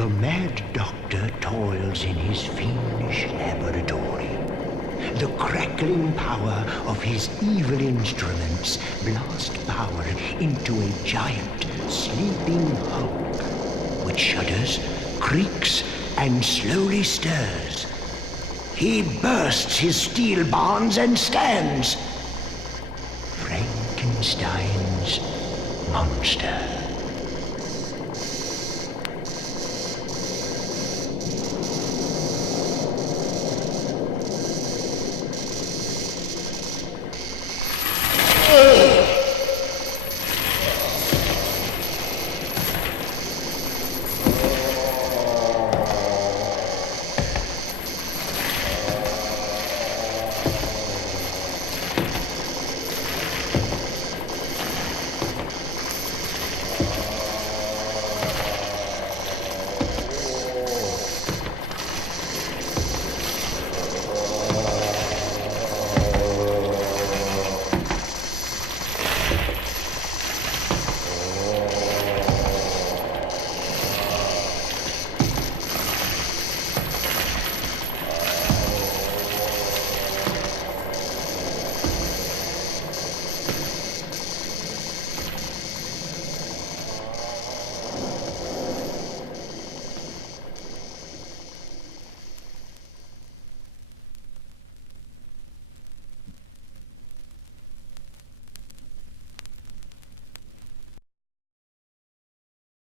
The mad doctor toils in his fiendish laboratory. The crackling power of his evil instruments blast power into a giant sleeping hulk, which shudders, creaks, and slowly stirs. He bursts his steel bonds and stands. Frankenstein's monster.